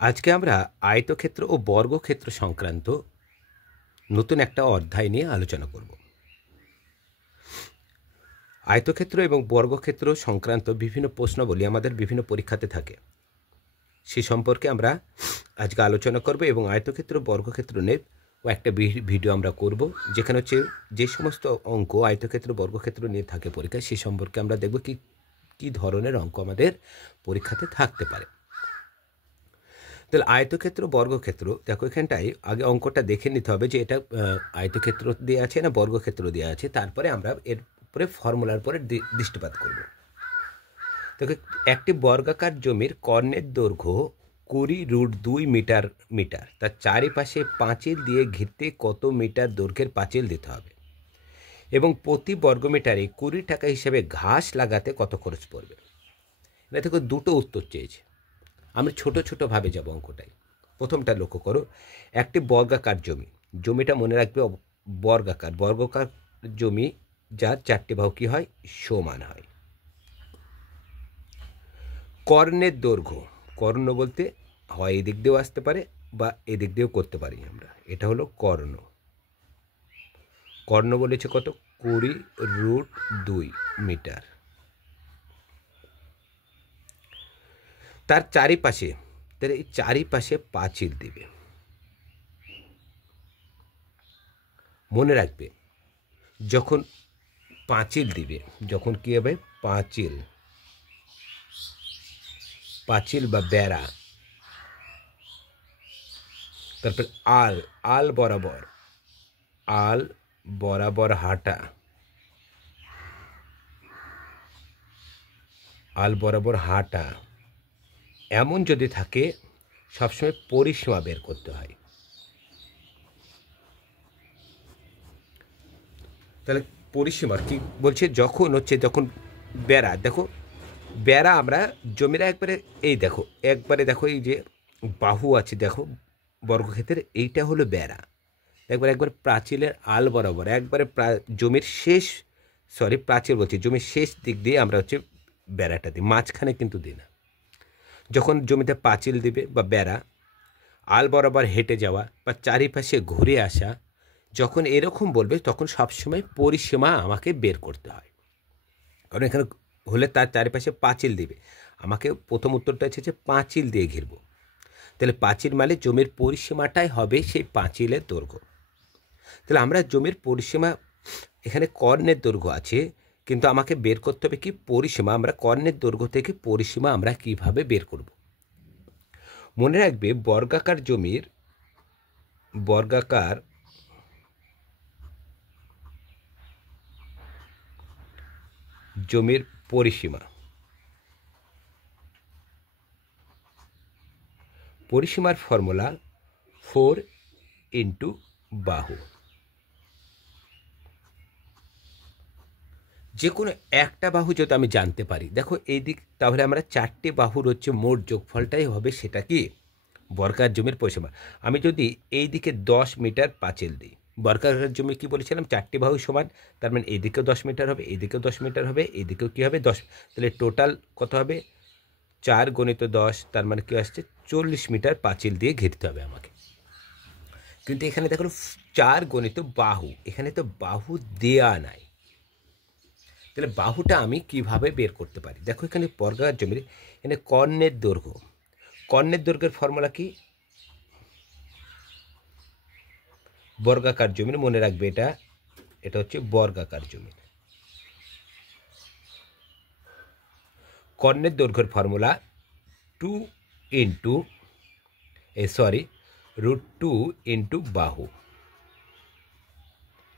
আজকে আমরা আয়তক্ষেত্র ও বর্গক্ষেত্র সংক্রান্ত নতুন একটা অধ্যায় নিয়ে আলোচনা করব। আয়তক্ষেত্র এবং বর্গক্ষেত্র সংক্রান্ত বিভিন্ন প্রশ্নাবলী আমাদের বিভিন্ন পরীক্ষাতে থাকে, সে সম্পর্কে আমরা আজকে আলোচনা করব এবং আয়তক্ষেত্র বর্গক্ষেত্র নিয়ে একটা ভিডিও আমরা করব, যেখানে হচ্ছে যে সমস্ত অঙ্ক আয়তক্ষেত্র বর্গক্ষেত্র নিয়ে থাকে পরীক্ষায়, সে সম্পর্কে আমরা দেখব কি ধরনের অঙ্ক আমাদের পরীক্ষাতে থাকতে পারে। তাহলে আয়তক্ষেত্র বর্গক্ষেত্র, দেখো এখানটায় আগে অঙ্কটা দেখে নিতে হবে যে এটা আয়তক্ষেত্র দেওয়া আছে না বর্গক্ষেত্র দেওয়া আছে, তারপরে আমরা এর উপরে ফর্মুলার পরে দৃষ্টিপাত করব। দেখো, একটি বর্গাকার জমির কর্ণের দৈর্ঘ্য 20√2 মিটার, তার চারিপাশে পাঁচিল দিয়ে ঘিরতে কত মিটার দৈর্ঘ্যের পাঁচিল দিতে হবে এবং প্রতি বর্গমিটারে 20 টাকা হিসেবে ঘাস লাগাতে কত খরচ পড়বে। এটা থেকে দুটো উত্তর চেয়েছে, আমরা ছোট ছোটোভাবে যাব অঙ্কটাই। প্রথমটা লক্ষ্য করো, একটি বর্গাকার জমিটা মনে রাখবে বর্গাকার জমি যার চারটি বাহু কী হয়, সমান হয়। কর্ণের দৈর্ঘ্য, কর্ণ বলতে হয় এদিক দিয়েও আসতে পারে বা এদিক দিয়েও করতে পারি আমরা, এটা হলো কর্ণ বলেছে কত, 20√2 মিটার। তার চারিপাশে, তাহলে এই চারিপাশে পাঁচিল দিবে। মনে রাখবে যখন পাঁচিল দিবে, যখন কী হবে, পাঁচিল বা বেড়া, তারপর আল বরাবর হাঁটা, এমন যদি থাকে সবসময় পরিসীমা বের করতে হয়। তাহলে পরিসীমা কি বলছে, যখন বেড়া, দেখো বেড়া আমরা জমিরা একবারে দেখো এই যে বাহু আছে, দেখো বর্গক্ষেত্রের এইটা হলো বেড়া, একবার প্রাচীরের আল বরাবর একবারে জমির শেষ দিক দিয়ে আমরা বেড়াটা দিই, মাঝখানে কিন্তু দিই না। যখন জমিতে পাঁচিল দিবে বা বেড়া, আল বরাবর হেঁটে যাওয়া বা চারিপাশে ঘুরে আসা, যখন এরকম বলবে তখন সবসময় পরিসীমা আমাকে বের করতে হয়। কারণ এখানে হলে তার চারিপাশে পাঁচিল দিবে, আমাকে প্রথম উত্তরটা হচ্ছে যে পাঁচিল দিয়ে ঘিরব। তাহলে পাঁচিল মানে জমির পরিসীমাটাই হবে সেই পাঁচিলের দৈর্ঘ্য। তাহলে আমরা জমির পরিসীমা, এখানে কর্ণের দৈর্ঘ্য আছে, কিন্তু আমাকে বের করতে হবে কি পরিসীমা। আমরা কর্ণের দৈর্ঘ্য থেকে পরিসীমা আমরা কিভাবে বের করব। মনে রাখবে বর্গাকার জমির পরিসীমার ফর্মুলা 4 ইন্টু বাহু। যে কোনো একটা বাহু যদি আমি জানতে পারি, দেখো এই দিক, তাহলে আমরা 4টে বাহুর মোট যোগফলটাই হবে সেটা কি বর্গাকার জমির পরিসীমা। আমি যদি এই দিকে 10 মিটার পাঁচিল দিই, বর্গাকার জমি কি বলেছিলাম 4টে বাহু সমান, তার মানে এইদিকেও 10 মিটার হবে, এইদিকেও 10 মিটার হবে, এইদিকেও কী হবে 10, তাহলে টোটাল কত হবে 4 × 10, তার মানে কী আসছে 40 মিটার পাঁচিল দিয়ে ঘিরতে হবে আমাকে। কিন্তু এখানে দেখো 4 × বাহু, এখানে তো বাহু দেয়া নাই, তাহলে বাহুটা আমি কিভাবে বের করতে পারি। দেখো এখানে বর্গাকার জমির এখানে কর্ণের দৈর্ঘ্যের ফর্মুলা কি, বর্গাকার জমির, মনে রাখবে এটা হচ্ছে বর্গাকার জমির কর্ণের দৈর্ঘ্যের ফর্মুলা √2 ইন্টু বাহু।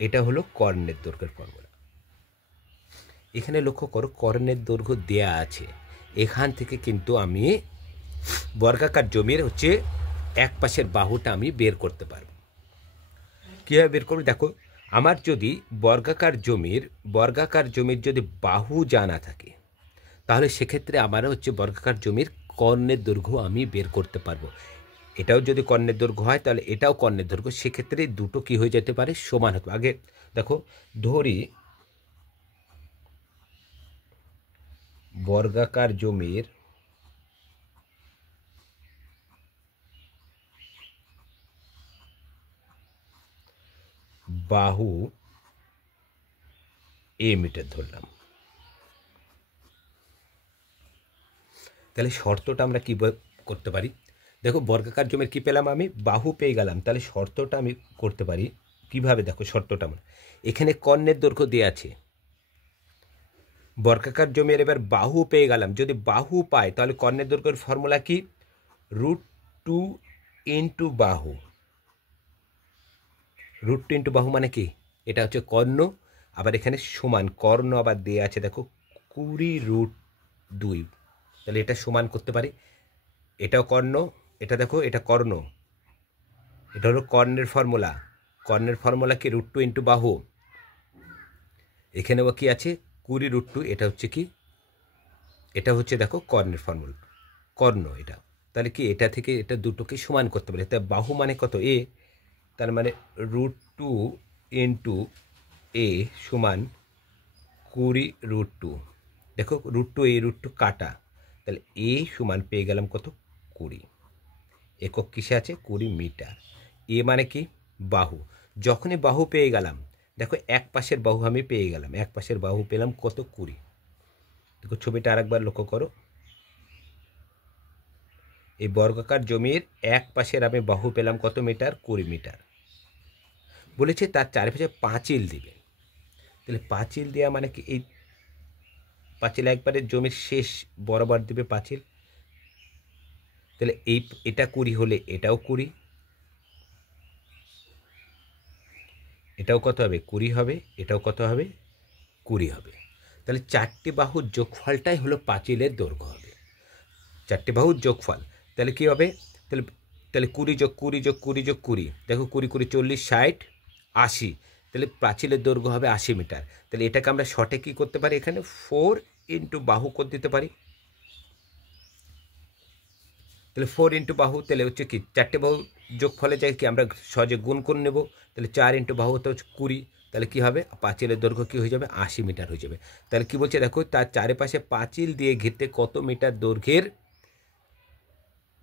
এটা হলো কর্ণের দৈর্ঘ্যের ফর্মুলা। এখানে লক্ষ্য করো কর্ণের দৈর্ঘ্য দেয়া আছে, এখান থেকে কিন্তু আমি বর্গাকার জমির এক পাশের বাহুটা আমি বের করতে পারবো। কীভাবে বের করবো, দেখো আমার যদি বর্গাকার জমির যদি বাহু জানা থাকে, তাহলে সেক্ষেত্রে আমার বর্গাকার জমির কর্ণের দৈর্ঘ্য আমি বের করতে পারবো। এটাও যদি কর্ণের দৈর্ঘ্য হয় তাহলে এটাও কর্ণের দৈর্ঘ্য, সেক্ষেত্রে দুটো কি হয়ে যেতে পারে, সমান হতে। আগে দেখো ধরি বর্গাকার জমির বাহু এ মিটার ধরলাম। তাহলে শর্তটা আমরা কী করতে পারি? দেখো বর্গাকার জমির কী পেলাম আমি? বাহু পেয়ে গেলাম। তাহলে শর্তটা আমি করতে পারি কিভাবে? দেখো শর্তটা আমার এখানে কর্ণের দৈর্ঘ্য দেওয়া আছে, বর্গাকার জমির এবার বাহু পেয়ে গেলাম। যদি বাহু পাই তাহলে কর্ণের দৈর্ঘ্যের ফর্মুলা কি? √2 ইন্টু বাহু। √2 ইন্টু বাহু মানে কি? এটা হচ্ছে কর্ণ, আবার এখানে সমান কর্ণ আবার দেওয়া আছে দেখো 20√2। তাহলে এটা সমান করতে পারি, এটাও কর্ণ, এটা দেখো এটা কর্ণ, এটা হলো কর্ণের ফর্মুলা। কর্ণের ফর্মুলা কি? √2 ইন্টু বাহু। এখানেও কি আছে? 20√2। এটা হচ্ছে কি? এটা হচ্ছে দেখো কর্ণের ফর্মুলা, কর্ণ এটা। তাহলে কি এটা থেকে এটা দুটোকে সমান করতে পারি। তাই বাহু মানে কত? এ, তার মানে √2 ইন্টু এ সমান 20√2। দেখো √2 এ √2 কাটা, তাহলে এ সমান পেয়ে গেলাম কত? 20। একক কিসে আছে? 20 মিটার। এ মানে কি? বাহু। যখনই বাহু পেয়ে গেলাম, দেখো এক পাশের বাহু আমি পেয়ে গেলাম, এক পাশের বাহু পেলাম কত? 20। দেখো ছবিটা আরেকবার লক্ষ্য করো, এই বর্গাকার জমির এক পাশের আমি বাহু পেলাম কত মিটার? 20 মিটার। বলেছে তার চারিপাশে পাঁচিল দিবে। তাহলে পাঁচিল দেওয়া মানে কি? এই পাঁচিল একবারে জমির শেষ বরাবর দিবে পাঁচিল। তাহলে এটা 20 হলে এটাও 20, এটাও কত হবে? 20 হবে, এটাও কত হবে? 20 হবে। তাহলে চারটি বাহুর যোগফলটাই হলো পাঁচিলের দৈর্ঘ্য হবে, চারটি বাহুর যোগফল। তাহলে কী হবে? তাহলে তাহলে 20 যোগ 20 যোগ 20 যোগ 20, দেখো 20 20 40 60 80। তাহলে পাঁচিলের দৈর্ঘ্য হবে 80 মিটার। তাহলে এটাকে আমরা শর্টে কী করতে পারি? এখানে 4 ইন্টু বাহু করে দিতে পারি। তাহলে 4 ইন্টু বাহু, তাহলে হচ্ছে কি চারটে বাহু যোগফলে যায় কি আমরা সহজে গুণ করে নেব। তাহলে 4 ইন্টু বাহু তো হচ্ছে 20। তাহলে কী হবে? পাঁচিলের দৈর্ঘ্য কী হয়ে যাবে? 80 মিটার হয়ে যাবে। তাহলে কী বলছে দেখো, তার চারিপাশে পাঁচিল দিয়ে ঘিরতে কত মিটার দৈর্ঘ্যের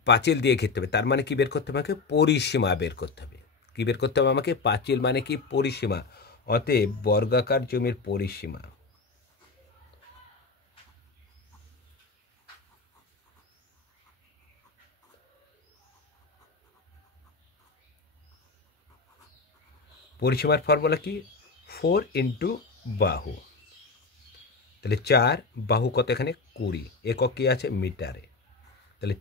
পাঁচিল দিয়ে ঘিরতে হবে? তার মানে কি বের করতে হবে? আমাকে পরিসীমা বের করতে হবে। কী বের করতে হবে আমাকে? পাঁচিল মানে কি? পরিসীমা। অতএব বর্গাকার জমির পরিসীমা পরিসীমার ফর্মুলা কি? 4 ইন্টু বাহু। তাহলে 4 বাহু কত? এখানে 20, একক কি আছে? মিটারে। তাহলে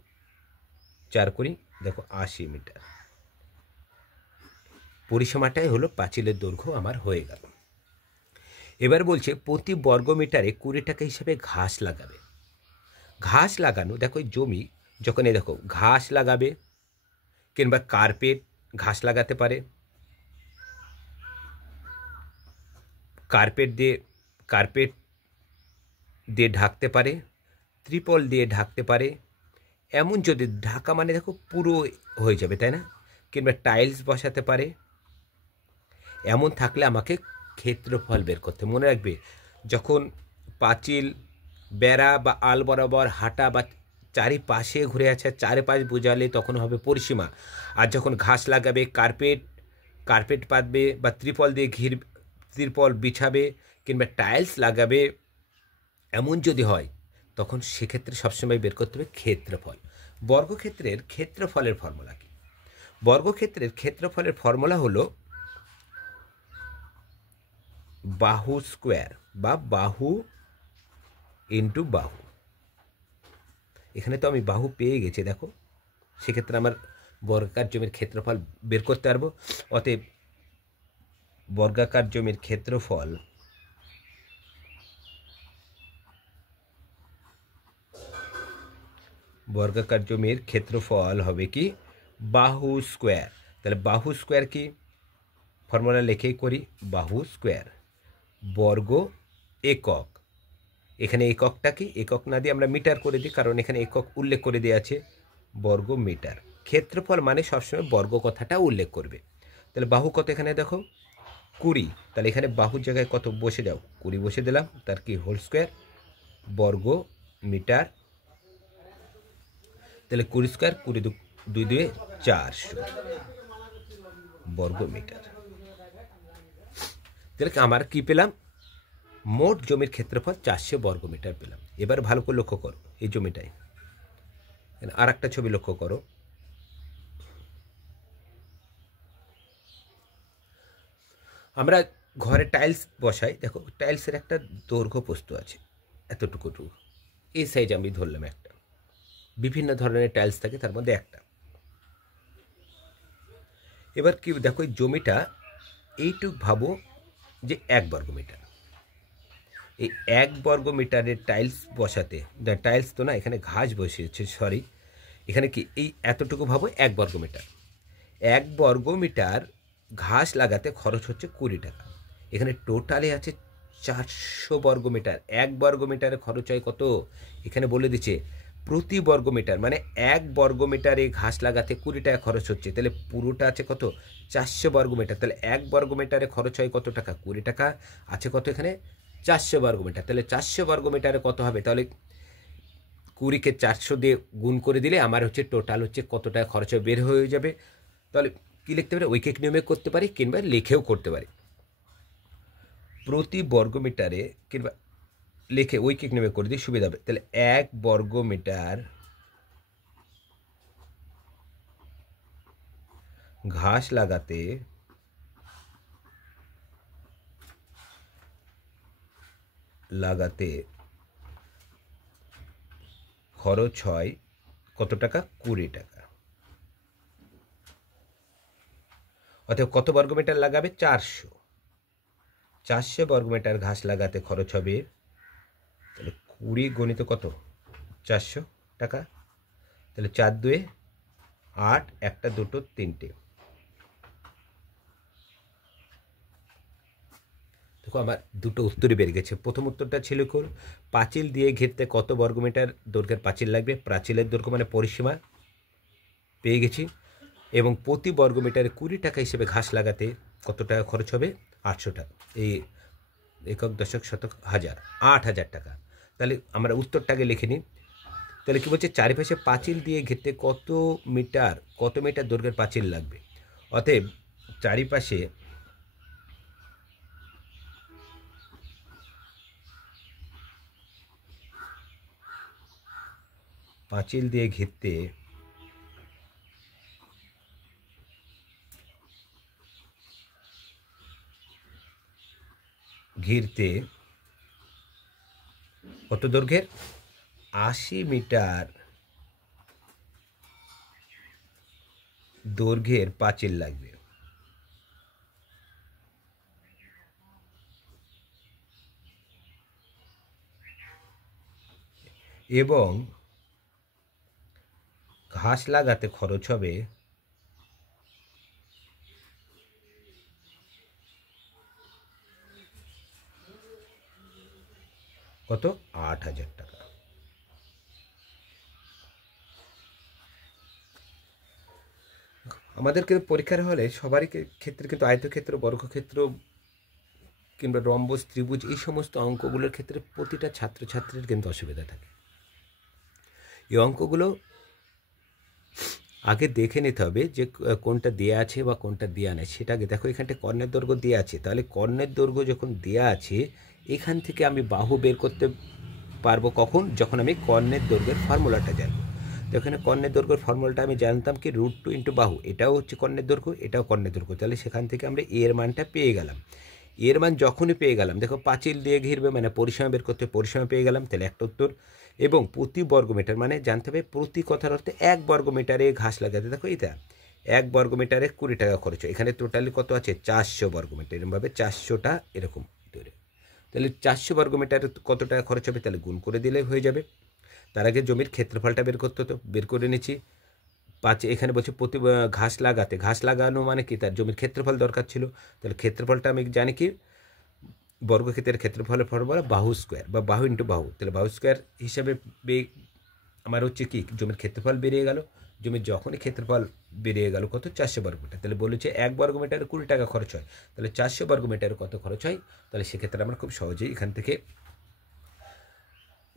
4 20 দেখো 80 মিটার। পরিসীমাটাই হলো পাঁচিলের দৈর্ঘ্য আমার হয়ে গেল। এবার বলছে প্রতি বর্গ মিটারে 20 টাকা হিসাবে ঘাস লাগাবে। ঘাস লাগানো, দেখো এই জমি যখন এই দেখো ঘাস লাগাবে কিংবা কার্পেট ঘাস লাগাতে পারে, কার্পেট দিয়ে ঢাকতে পারে, ত্রিপল দিয়ে ঢাকতে পারে। এমন যদি ঢাকা মানে দেখো পুরো হয়ে যাবে, তাই না? কিংবা টাইলস বসাতে পারে। এমন থাকলে আমাকে ক্ষেত্রফল বের করতে। মনে রাখবে, যখন পাঁচিল, বেড়া বা আল বরাবর হাঁটা বা চারিপাশে ঘুরে আছে, চারিপাশ বোঝালে তখন হবে পরিসীমা। আর যখন ঘাস লাগাবে, কার্পেট পাতবে বা ত্রিপল বিছাবে কিংবা টাইলস লাগাবে, এমন যদি হয় তখন সেক্ষেত্রে সবসময় বের করতে হবে ক্ষেত্রফল। বর্গক্ষেত্রের ক্ষেত্রফলের ফর্মুলা কি? বর্গক্ষেত্রের ক্ষেত্রফলের ফর্মুলা হলো বাহু স্কোয়ার বা বাহু ইন্টু বাহু। এখানে তো আমি বাহু পেয়ে গেছি, দেখো সেক্ষেত্রে আমার বর্গাকার জমির ক্ষেত্রফল বের করতে পারবো। অতএব বর্গাকার জমির ক্ষেত্রফল হবে কি? বাহু স্কোয়ার। তাহলে বাহু স্কোয়ার কি? ফর্মুলা লিখেই করি, বাহু স্কোয়ার বর্গ একক। এখানে এককটা কি? একক না দিয়ে আমরা মিটার করে দিই, কারণ এখানে একক উল্লেখ করে দেওয়া আছে, বর্গ মিটার। ক্ষেত্রফল মানে সবসময় বর্গ কথাটা উল্লেখ করবে। তাহলে বাহু কত? এখানে দেখো 20। তাহলে এখানে বাহুর জায়গায় কত বসে যাও? 20 বসে দিলাম। তার কি হোল স্কোয়ার বর্গ মিটার। তাহলে 20 স্কোয়ার 20 2 2 400 বর্গ মিটার। তাহলে আমার কী পেলাম, মোট জমির ক্ষেত্রফল 400 বর্গমিটার পেলাম। এবার ভালো করে লক্ষ্য করো এই জমিটায়, আর একটা ছবি লক্ষ্য করো। আমরা ঘরে টাইলস বসাই, দেখো টাইলসের একটা দৈর্ঘ্য প্রস্থ আছে এতটুকু, এই সাইজ আমি ধরলাম একটা, বিভিন্ন ধরনের টাইলস থাকে তার মধ্যে একটা। এবার কি দেখো এই জমিটা এইটুক ভাবো যে 1 বর্গমিটার, এই 1 বর্গমিটারের টাইলস বসাতে, টাইলস তো না এখানে ঘাস বসিয়েছে, সরি এখানে কি এই এতটুকু ভাবো 1 বর্গমিটার, 1 বর্গমিটার ঘাস লাগাতে খরচ হচ্ছে 20 টাকা। এখানে টোটালে আছে 400 বর্গমিটার, 1 বর্গমিটারে খরচ হয় কত, এখানে বলে দিচ্ছে প্রতি বর্গমিটার, মানে 1 বর্গমিটারে ঘাস লাগাতে 20 টাকা খরচ হচ্ছে, তাহলে পুরোটা আছে কত 400 বর্গমিটার, তাহলে 1 বর্গমিটারে খরচ হয় কত টাকা 20 টাকা, আছে কত এখানে 400 বর্গমিটার, তাহলে 400 বর্গমিটারে কত হবে, তাহলে 20কে 400 দিয়ে গুণ করে দিলে আমার হচ্ছে টোটাল হচ্ছে কত টাকা খরচ হবে বের হয়ে যাবে। তাহলে কী লিখতে পারি, ঐকিক নিয়মে করতে পারি কিংবা লিখেও করতে পারি, প্রতি বর্গমিটারে কিংবা লিখে ঐকিক নিয়মে করে দিই সুবিধা হবে। তাহলে 1 বর্গমিটার ঘাস লাগাতে খরচ হয় কত টাকা 20 টাকা, অর্থাৎ কত বর্গমিটার লাগাবে 400 বর্গমিটার ঘাস লাগাতে খরচ হবে, তাহলে 20 গণিত কত 400 টাকা, তাহলে 4 2 8, 1 2 3টে। দেখো আমার দুটো উত্তরই বেরিয়ে গেছে। প্রথম উত্তরটা ছিল কোন, পাঁচিল দিয়ে ঘিরতে কত বর্গমিটার দৈর্ঘ্যের পাঁচিল লাগবে, প্রাচীলের দৈর্ঘ্য মানে পরিসীমা পেয়ে গেছি, এবং প্রতি বর্গমিটারে 20 টাকা হিসেবে ঘাস লাগাতে কত টাকা খরচ হবে 800 টাকা, এই একক দশক শতক হাজার 8000 টাকা। তাহলে আমরা উত্তরটাকে লিখে নিই। তাহলে কী বলছে, চারিপাশে পাঁচিল দিয়ে ঘিরতে কত মিটার দৈর্ঘ্যের পাঁচিল লাগবে, অতএব চারিপাশে পাঁচিল দিয়ে ঘিরতে কত দৈর্ঘ্যের 80 মিটার দৈর্ঘ্যের পাঁচিল লাগবে, এবং ঘাস লাগাতে খরচ হবে কত 8000 টাকা। আমাদের কিন্তু পরীক্ষার হলে সবারই ক্ষেত্রে কিন্তু আয়তক্ষেত্র, বর্গক্ষেত্র কিংবা রম্বস, ত্রিভুজ এই সমস্ত অঙ্কগুলোর ক্ষেত্রে প্রতিটা ছাত্রছাত্রীর কিন্তু অসুবিধা থাকে। এই অঙ্কগুলো আগে দেখে নিতে হবে যে কোনটা দেয়া আছে বা কোনটা দেয়া নেই, সেটা আগে দেখো। এখানটা কর্ণের দৈর্ঘ্য দেওয়া আছে, তাহলে কর্ণের দৈর্ঘ্য যখন দেয়া আছে এখান থেকে আমি বাহু বের করতে পারবো কখন, যখন আমি কর্ণের দৈর্ঘ্যের ফর্মুলাটা জানবো। তো এখানে কর্ণের দৈর্ঘ্যের ফর্মুলাটা আমি জানতাম কি √2 × বাহু, এটাও হচ্ছে কর্ণের দৈর্ঘ্য, এটাও কর্ণের দৈর্ঘ্য, তাহলে সেখান থেকে আমরা এর মানটা পেয়ে গেলাম। এর মান যখনই পেয়ে গেলাম, দেখো পাঁচিল দিয়ে ঘিরবে মানে পরিসীমা বের করতে, পরিসীমা পেয়ে গেলাম, তাহলে একটা উত্তর। এবং প্রতি বর্গমিটার মানে জানতে হবে প্রতি কথার অর্থে 1 বর্গমিটারে ঘাস লাগাতে, দেখো এটা 1 বর্গমিটারে 20 টাকা খরচ হয়, এখানে টোটালি কত আছে 400 বর্গমিটার, এরকমভাবে 400টা এরকম ধরে, তাহলে 400 বর্গমিটারে কত টাকা খরচ হবে, তাহলে গুণ করে দিলে হয়ে যাবে। তার আগে জমির ক্ষেত্রফলটা বের করতে হতো, বের করে নিচ্ছি। এখানে বলছে প্রতি ঘাস লাগানো মানে কি, তার জমির ক্ষেত্রফল দরকার ছিল, তাহলে ক্ষেত্রফলটা আমি জানি কি বর্গক্ষেত্রের ক্ষেত্রফলের ফর্মুলা বাহু স্কোয়ার বা বাহু ইন্টু বাহু, তাহলে বাহু স্কোয়ার হিসাবে আমার হচ্ছে কি জমির ক্ষেত্রফল বেরিয়ে গেল। জমির যখনই ক্ষেত্রফল বেরিয়ে গেল কত 400 বর্গমিটার, তাহলে বলেছে 1 বর্গমিটারে 20 টাকা খরচ হয়, তাহলে 400 বর্গমিটারে কত খরচ হয়, তাহলে সেক্ষেত্রে আমরা খুব সহজেই এখান থেকে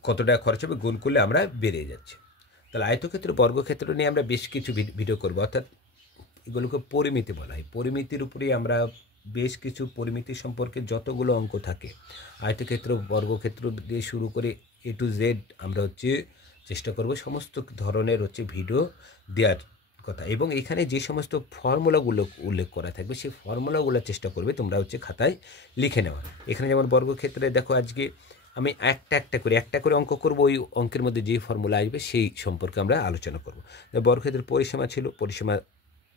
কত টাকা খরচ হবে গুণ করলে আমরা বেরিয়ে যাচ্ছে। তাহলে আয়তক্ষেত্র, বর্গক্ষেত্র নিয়ে আমরা বেশ কিছু ভিডিও করবো, অর্থাৎ এগুলোকে পরিমিতি বলা হয়, পরিমিতির উপরেই আমরা বেশ কিছু পরিমিতি সম্পর্কে যতগুলো অঙ্ক থাকে আয়তক্ষেত্র বর্গক্ষেত্র দিয়ে শুরু করে A to Z আমরা চেষ্টা করব সমস্ত ধরনের ভিডিও দেওয়ার কথা, এবং এখানে যে সমস্ত ফর্মুলাগুলো উল্লেখ করা থাকবে সেই ফর্মুলাগুলো চেষ্টা করবে তোমরা খাতায় লিখে নেওয়া। এখানে যেমন বর্গক্ষেত্রে দেখো আজকে আমি একটা করে অঙ্ক করব, ওই অঙ্কের মধ্যে যে ফর্মুলা আসবে সেই সম্পর্কে আমরা আলোচনা করব। বর্গক্ষেত্রের পরিসীমা ছিল, পরিসীমা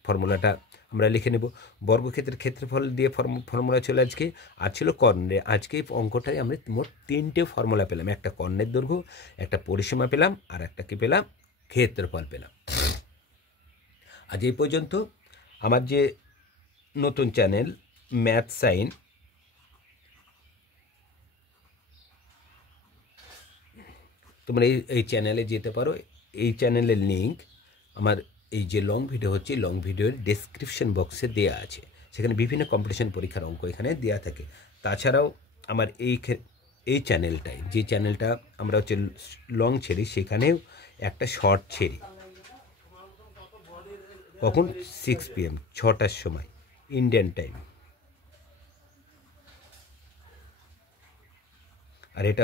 ফর্মুলাটা আমরা লিখে নেব। বর্গক্ষেত্রের ক্ষেত্রফল দিয়ে ফর্মুলা ছিল আজকে, আর ছিল কর্ণের। আজকে এই অঙ্কটাই আমরা মোট 3টে ফর্মুলা পেলাম, একটা কর্ণের দৈর্ঘ্য, একটা পরিসীমা পেলাম, আর একটা কি পেলাম, ক্ষেত্রফল পেলাম। আজ এই পর্যন্ত। আমার যে নতুন চ্যানেল ম্যাথ সাইন, তোমরা এই চ্যানেলে যেতে পারো। এই চ্যানেলের লিঙ্ক আমার এই যে লং ভিডিও হচ্ছে, লং ভিডিওর ডেসক্রিপশন বক্সে দেওয়া আছে। সেখানে বিভিন্ন কম্পিটিশন পরীক্ষার অঙ্ক এখানে দেওয়া থাকে। তাছাড়াও আমার এই চ্যানেলটায়, যে চ্যানেলটা আমরা লং ছেড়ি, সেখানেও একটা শর্ট ছেড়ি। কখন? 6 PM, 6টার সময় ইন্ডিয়ান টাইম। আর এটা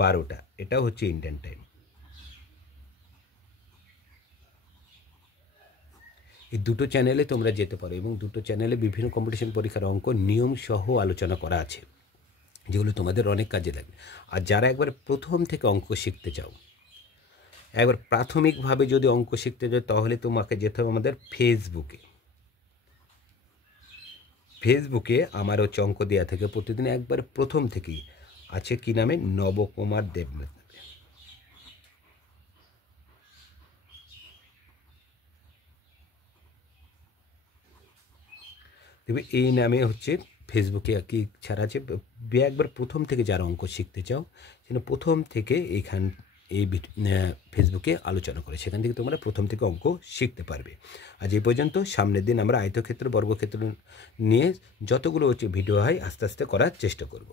12টা, এটাও ইন্ডিয়ান টাইম। এই দুটো চ্যানেলে তোমরা যেতে পারো, এবং দুটো চ্যানেলে বিভিন্ন কম্পিটিশন পরীক্ষার অঙ্ক নিয়ম সহ আলোচনা করা আছে, যেগুলো তোমাদের অনেক কাজে লাগবে। আর যারা একবার প্রথম থেকে অঙ্ক শিখতে চাও, একবার প্রাথমিকভাবে যদি অঙ্ক শিখতে চাও, তাহলে তোমাকে যেতে হবে আমাদের ফেসবুকে আমার অঙ্ক দেওয়া থাকে প্রতিদিন, একবার প্রথম থেকেই আছে। কি নামে? নবকুমার দেবনাথ। তবে এই নামে ফেসবুকে কি ছাড়া আছে। একবার প্রথম থেকে যারা অঙ্ক শিখতে চাও, সেটা প্রথম থেকে এই ফেসবুকে আলোচনা করে, সেখান থেকে তোমরা প্রথম থেকে অঙ্ক শিখতে পারবে। আজ এই পর্যন্ত। সামনের দিন আমরা আয়তক্ষেত্র বর্গক্ষেত্র নিয়ে যতগুলো ভিডিও হয় আস্তে আস্তে করার চেষ্টা করব।